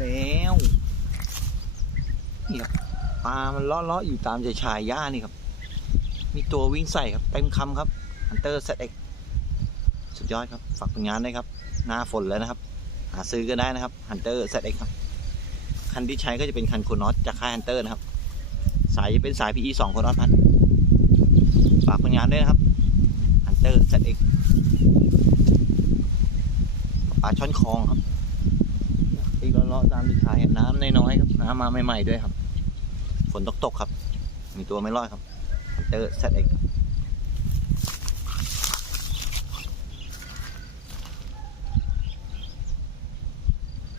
แล้วนี่ครับปลามันเลาะๆอยู่ตามชายชายหญ้านี่ครับ มีตัววิ่งใส่ครับเต็มคำครับฮันเตอร์เซตเอ็กสุดยอดครับฝากผลงานด้วยครับ หน้าฝนแล้วนะครับ หาซื้อก็ได้นะครับฮันเตอร์เซตเอ็กครับ คันที่ใช้ก็จะเป็นคันโคนอสจากค่ายฮันเตอร์นะครับ สายจะเป็นสาย PE 2โคนอสพัดฝากผลงานด้วยนะครับฮันเตอร์เซตเอ็กปลาช่อนคลองครับ ตีเลาะๆตามชายชายน้ำน้อยๆครับน้ำมาใหม่ๆด้วยครับ ฝนตกๆครับ มีตัวไม่รอดครับเตอร์เซตเอ็ก